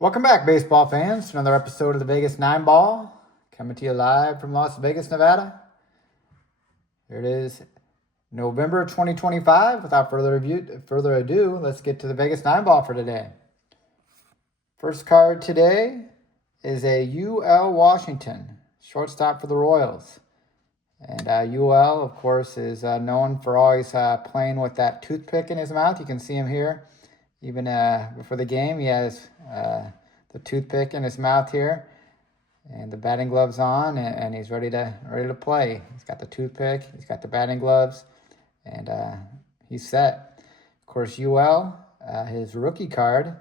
Welcome back, baseball fans, to another episode of the Vegas Nine Ball, coming to you live from Las Vegas, Nevada. Here it is, November 2025. Without further ado, let's get to the Vegas Nine Ball for today. First card today is a UL Washington, shortstop for the Royals. And UL, of course, is known for always playing with that toothpick in his mouth. You can see him here. Even before the game, he has the toothpick in his mouth here, and the batting gloves on, and he's ready to play. He's got the toothpick, he's got the batting gloves, and he's set. Of course, UL, his rookie card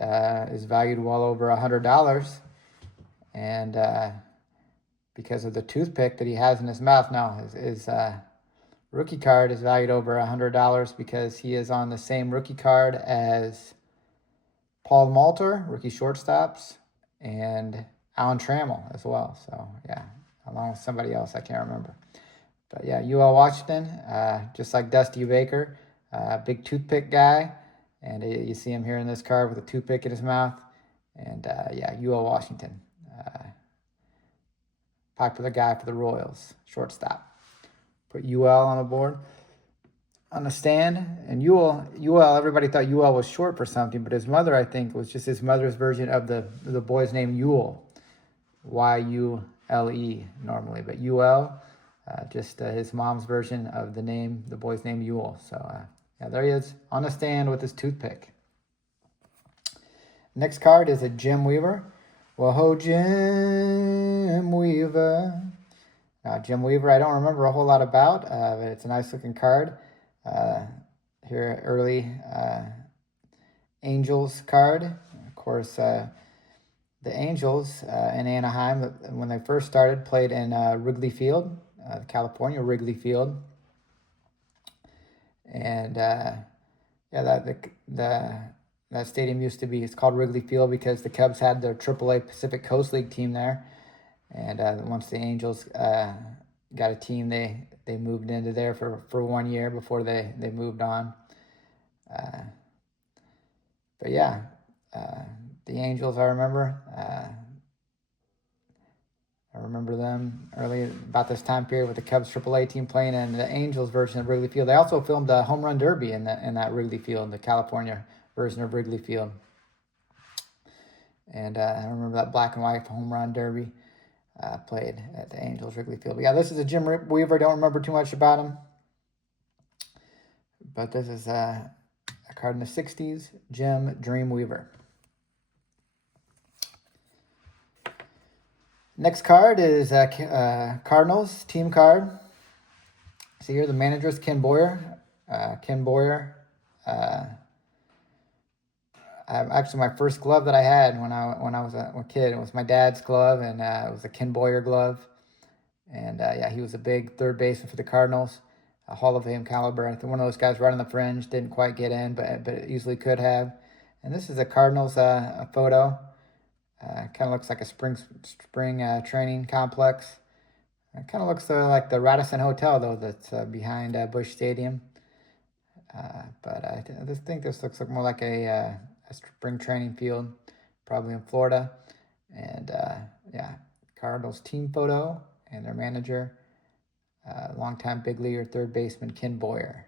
is valued well over $100, and because of the toothpick that he has in his mouth now, his rookie card is valued over $100 because he is on the same rookie card as Paul Malter, rookie shortstops, and Alan Trammell as well. So, yeah, along with somebody else, I can't remember. But, yeah, UL Washington, just like Dusty Baker, big toothpick guy. And you see him here in this card with a toothpick in his mouth. And, yeah, UL Washington, popular guy for the Royals, shortstop. Put UL on the board, on the stand. And UL, everybody thought UL was short for something, but his mother, I think, was just his mother's version of the boy's name Yule, Y-U-L-E normally, but UL, just his mom's version of the boy's name Yule. So yeah, there he is on the stand with his toothpick. Next card is a Jim Weaver. Whoa, Jim Weaver. Jim Weaver, I don't remember a whole lot about, but it's a nice looking card. Here, early Angels card. Of course, the Angels in Anaheim, when they first started, played in Wrigley Field, California, Wrigley Field. And yeah, that stadium used to be, it's called Wrigley Field because the Cubs had their AAA Pacific Coast League team there. And once the Angels got a team, they moved into there for 1 year before they moved on. But yeah, the Angels, I remember them early about this time period with the Cubs AAA team playing in the Angels version of Wrigley Field. They also filmed a home run derby in that Wrigley Field, the California version of Wrigley Field. And I remember that black and white home run derby. Played at the Angels Wrigley Field. But yeah, this is a Jim Weaver. Don't remember too much about him. But this is a card in the 60s, Jim Dream Weaver. Next card is Cardinals team card. See here, the manager is Ken Boyer. Ken Boyer. Actually, my first glove that I had when I was a kid, it was my dad's glove, and it was a Ken Boyer glove. And yeah, he was a big third baseman for the Cardinals, a Hall of Fame caliber. I think one of those guys right on the fringe, didn't quite get in, but easily could have. And this is a Cardinals a photo. Kind of looks like a spring training complex. It kind of looks like the Radisson Hotel, though, that's behind Busch Stadium. But I think this looks more like a spring training field, probably in Florida. And yeah, Cardinals team photo and their manager, longtime big leaguer, third baseman Ken Boyer.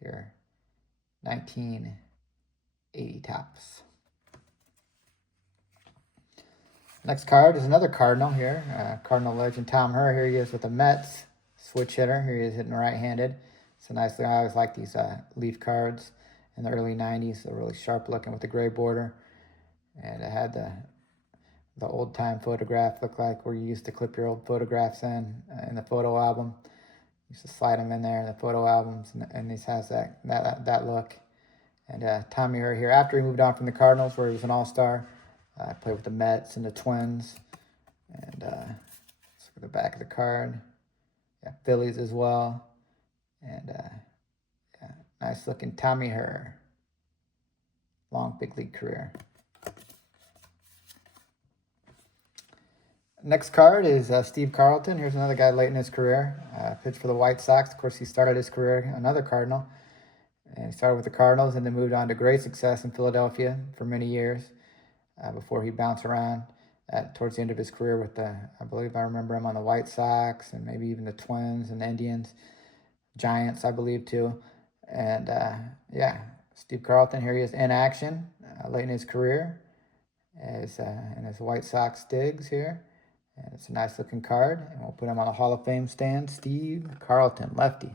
Here, 1980 tops. Next card is another Cardinal here, Cardinal legend Tom Herr. Here he is with the Mets, switch hitter. Here he is hitting right-handed. It's a nice thing. I always like these Leaf cards in the early 90s. They're really sharp looking with the gray border. And it had the old time photograph look like where you used to clip your old photographs in the photo album. Used to slide them in there in the photo albums, and this has that look. And Tommy Herr here, after he moved on from the Cardinals, where he was an all-star, played with the Mets and the Twins. And let's look at the back of the card. Yeah, Phillies as well. And yeah, nice looking Tommy Herr. Long big league career. Next card is Steve Carlton. Here's another guy late in his career. Pitched for the White Sox. Of course, he started his career, another Cardinal. And he started with the Cardinals and then moved on to great success in Philadelphia for many years before he bounced around towards the end of his career with I believe I remember him on the White Sox and maybe even the Twins and the Indians, Giants, I believe, too. And yeah, Steve Carlton, here he is in action late in his career as in his White Sox digs here. And it's a nice looking card. And we'll put him on the Hall of Fame stand. Steve Carlton, lefty.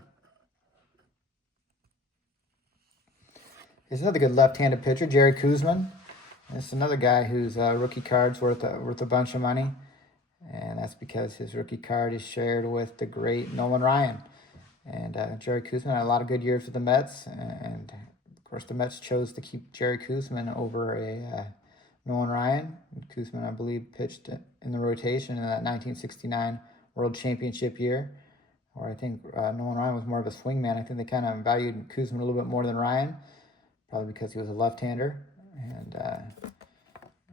Here's another good left-handed pitcher, Jerry Koosman. This is another guy whose rookie card's worth a bunch of money. And that's because his rookie card is shared with the great Nolan Ryan. And Jerry Koosman had a lot of good years with the Mets. And, of course, the Mets chose to keep Jerry Koosman over a Nolan Ryan. Koosman, I believe, pitched in the rotation in that 1969 World Championship year. Or I think Nolan Ryan was more of a swingman. I think they kind of valued Koosman a little bit more than Ryan, probably because he was a left-hander. And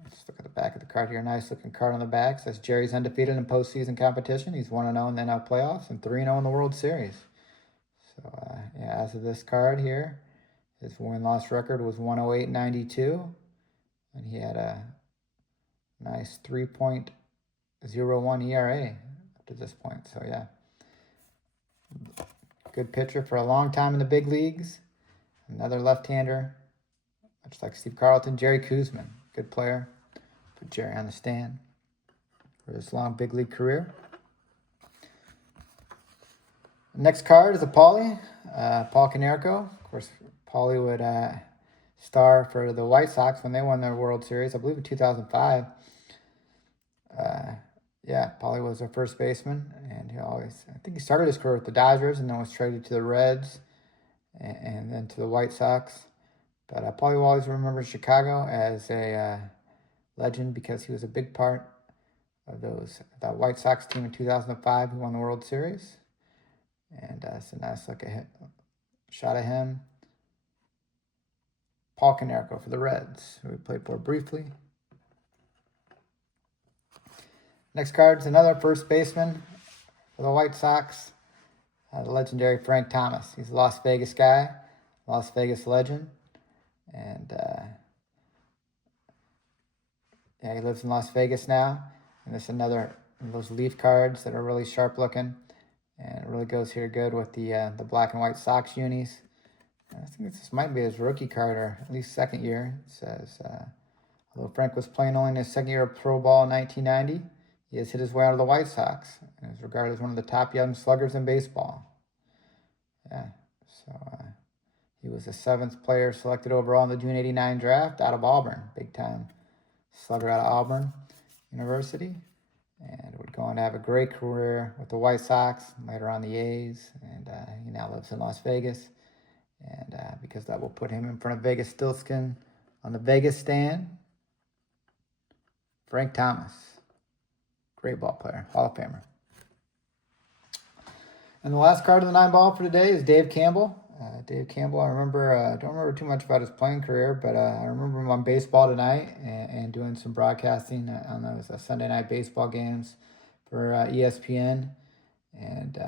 let's look at the back of the card here. Nice looking card on the back. Says Jerry's undefeated in postseason competition. He's 1-0 in the NL playoffs and 3-0 in the World Series. So, yeah, as of this card here, his win-loss record was 108.92. And he had a nice 3.01 ERA up to this point. So, yeah, good pitcher for a long time in the big leagues. Another left-hander, much like Steve Carlton, Jerry Koosman. Good player. Put Jerry on the stand for his long big league career. Next card is a Paulie, Paul Konerko. Of course, Paulie would star for the White Sox when they won their World Series, I believe in 2005. Yeah, Paulie was their first baseman, and I think he started his career with the Dodgers and then was traded to the Reds and then to the White Sox. But Paulie will always remember Chicago as a legend because he was a big part of that White Sox team in 2005 who won the World Series. And it's a nice shot of him. Paul Konerko for the Reds, who he played for briefly. Next card is another first baseman for the White Sox, the legendary Frank Thomas. He's a Las Vegas guy, Las Vegas legend. And yeah, he lives in Las Vegas now. And this is another of those leaf cards that are really sharp looking. And it really goes here good with the black and white Sox unis. I think this might be his rookie card, or at least second year. It says, although Frank was playing only in his second year of pro ball in 1990, he has hit his way out of the White Sox and is regarded as one of the top young sluggers in baseball. Yeah, so he was the 7th player selected overall in the June '89 draft out of Auburn, big-time slugger out of Auburn University. And would go on to have a great career with the White Sox, later on the A's, and he now lives in Las Vegas. And because that will put him in front of Vegas Stillskin on the Vegas stand, Frank Thomas, great ball player, Hall of Famer. And the last card of the 9-ball for today is Dave Campbell. Dave Campbell, I remember, don't remember too much about his playing career, but I remember him on Baseball Tonight and doing some broadcasting on those Sunday night baseball games for ESPN. And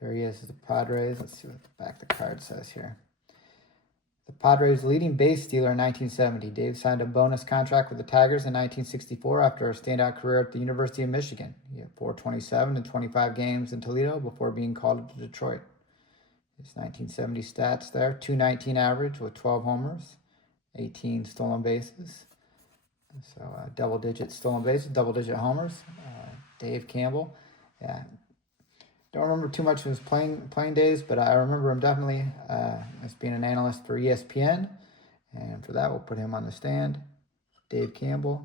here he is with the Padres. Let's see what the back of the card says here. The Padres' leading base stealer in 1970. Dave signed a bonus contract with the Tigers in 1964 after a standout career at the University of Michigan. He had 427 and 25 games in Toledo before being called to Detroit. His 1970 stats there, 219 average with 12 homers, 18 stolen bases. So double-digit stolen bases, double-digit homers. Dave Campbell, yeah. Don't remember too much of his playing days, but I remember him definitely as being an analyst for ESPN. And for that, we'll put him on the stand. Dave Campbell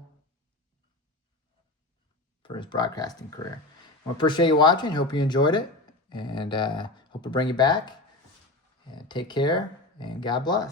for his broadcasting career. Well, appreciate you watching. Hope you enjoyed it. And hope to bring you back. And take care, and God bless.